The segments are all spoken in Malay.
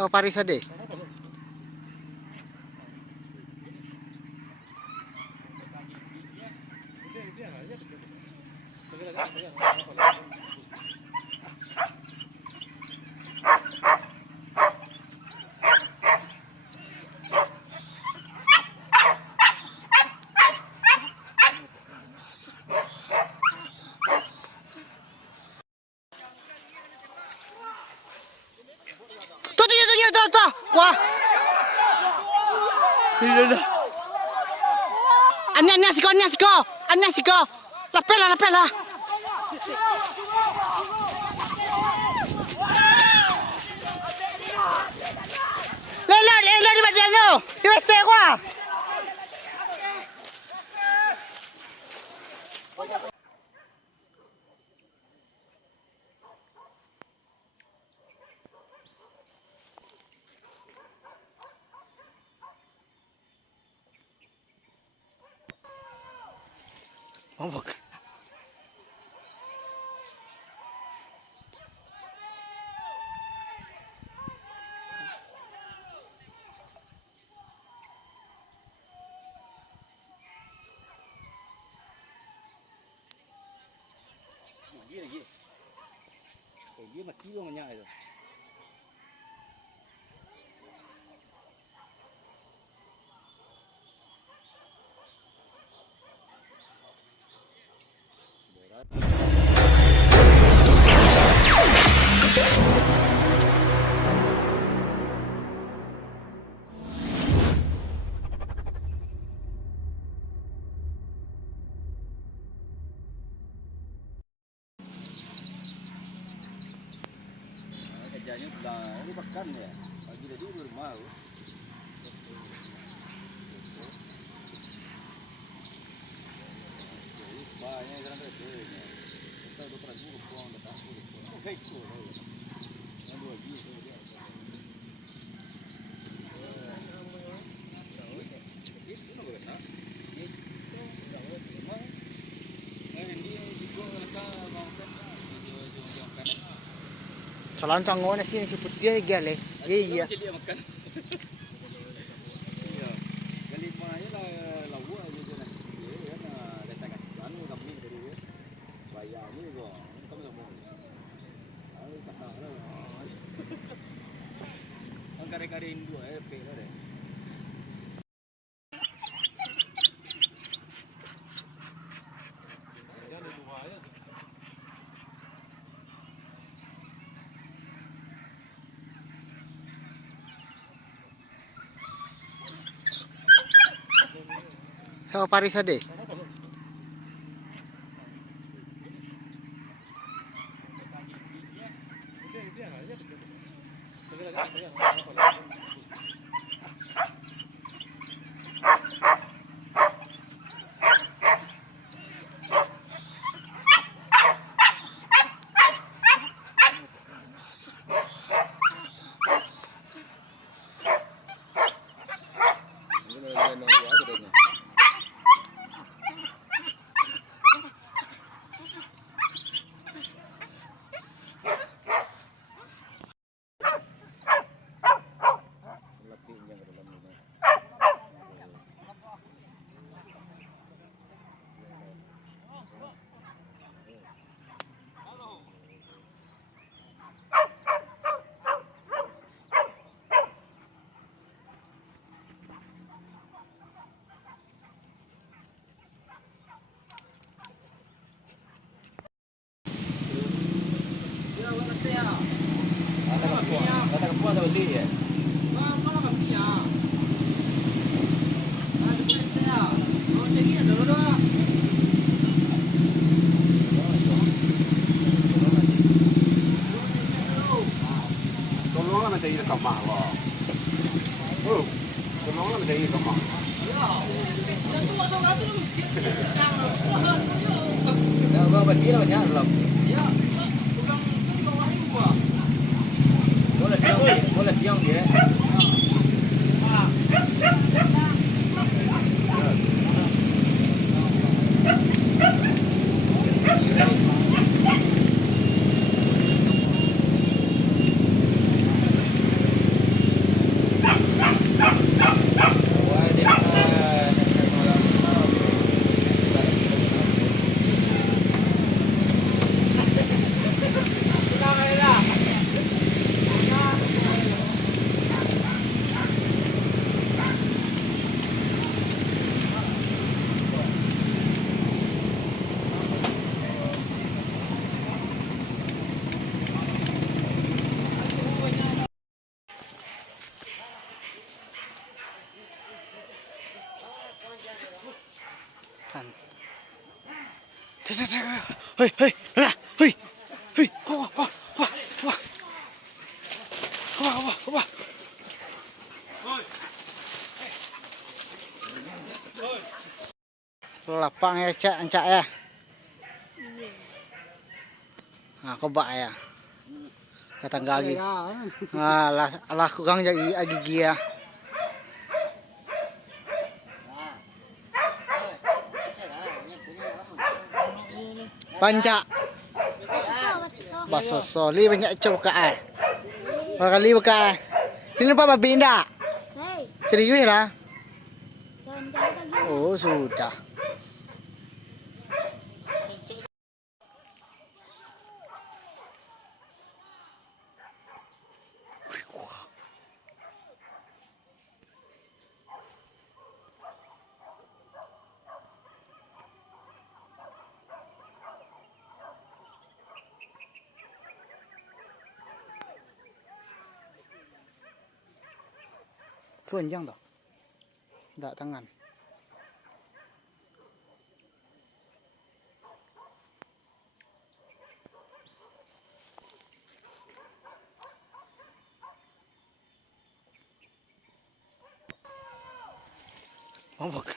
Sao Paris deh? Tuh. Wah. Anasiko. La pela. Lelo di bagiannya. Di WC gua. Mabuk. Gini. Dia mah kilo nanya itu. Kerjanya sudah ini makan ya. Pagi tadi di rumah. Banyak orang itu. Kita udah pernah juga pulang udah tahu. Oke, itu. Yang dua gitu dia. Selancang ngone sini si putih gale. Iya. Dia makan. Iya. Kali mahnya lah lawa aja dia nak. Dia nak datang kan kami dari dia. Bayar ni gua. Kami tak mau. Ayo tak lah. Ang kare-kare Indo pera deh. Sao Paris deh? Kata kepuas atau beli ya? Tolonglah mencari rekaman kok. Tolonglah mencari rekaman. Ya, gua bagi lah banyak belum. Ya, kurang di bawah ini gua. Boleh diam dia. Hei, hei, hei, hei, wah. Lapang ya cak ya. Nah, kebak ya. Datang lagi. Nah, lah kurang jadi gigi ya. Panca. Basoso, li banyak coba ka. Bakali ka. Ini apa babinda? Serius lah. Oh, sudah. Tuanjang dah. Enggak tangan. Mabok.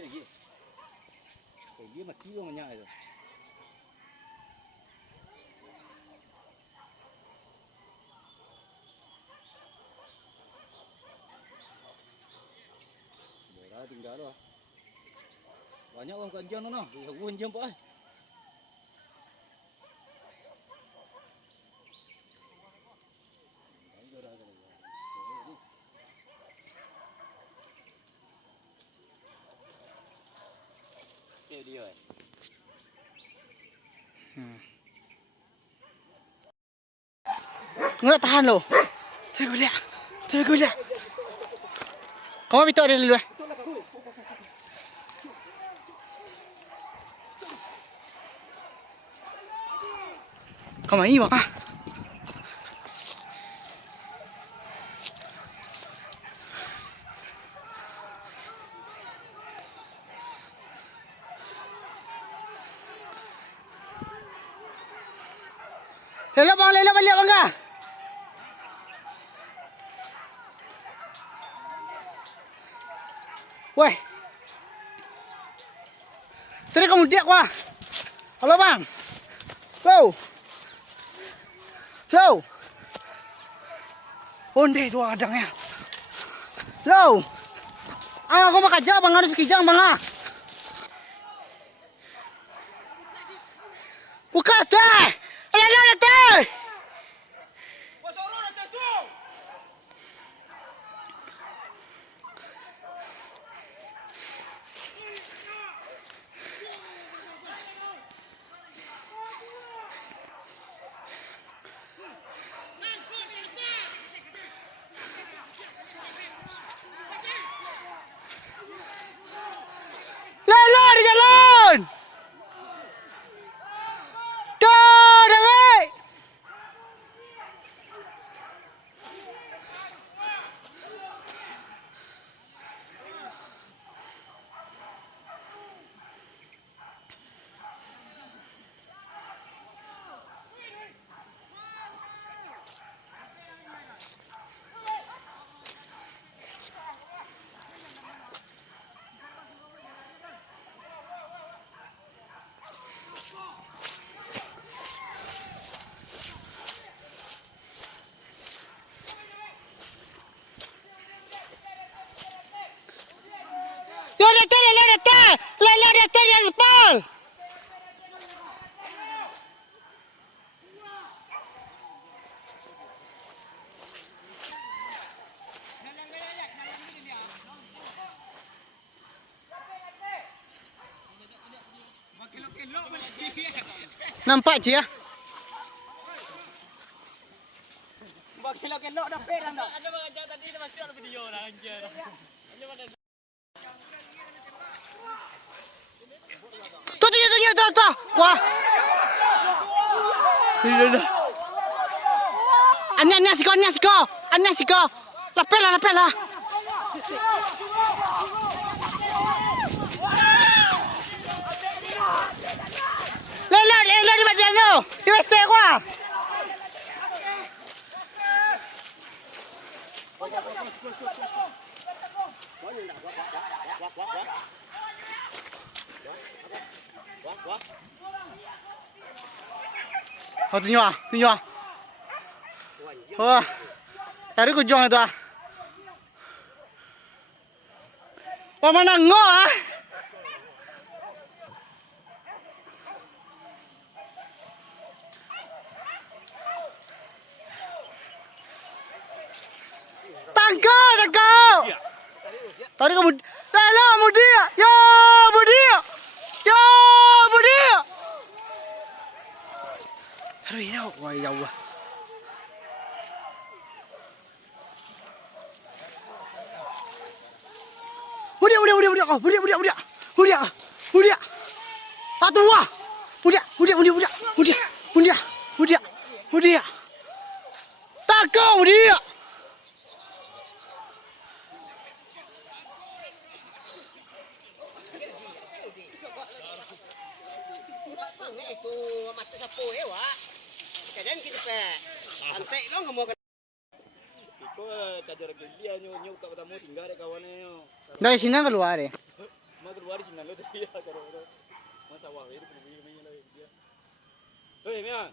Lagi. Dia mati orang banyak itu. Dah tinggal lah. Banyak orang kajian tu nah. Aku jam pak. Dia. Nggak tahan lo. Tunggu lihat. Kamu bitok dia dulu. Kamu ini mah. Lelo balik bangga. Weh. Tadi kamu dia wah. Halo bang. Low. Onde itu adangnya. Low. Aku mau kerja bang harus kijang bang ah. Buka teh. Lelo teh. Lelo di jalan. Tuh, dengai. Lelo dia yang sepal. Nampak je ya. Kelok-kelok dah perang dah. Ada bang ajar tadi dah masuk video dah anjir. Quá. Đi đi đi. Anh xì co. Anh xì co. La pela. Lên đi bật đèn đâu. Đi bật xe qua. Tin nyo. Tadi ku juang itu ah. Wah mana ngo ah. Tangkau. Tadi kamu, lalu dia. Yo, dia. Aduh ya, wah ya Allah. Udah. Satu wah. Udah. Takau dia. Iko kajar dia nyu ka ketemu tinggal dek kawannya yo. Dari sini keluar ya. Mau keluar di sini lo tadi ya karo. Masa wah itu begini lah dia. Hei, Mia.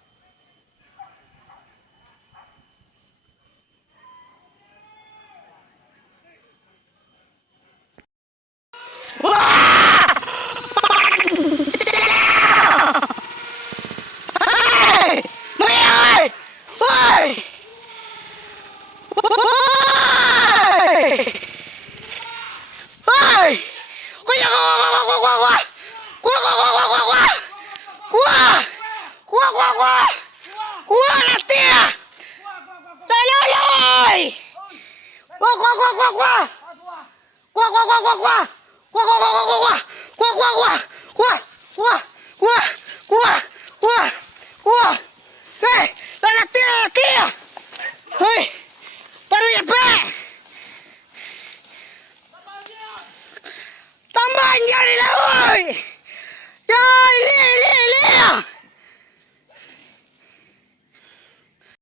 Hei, lelaki. Hei.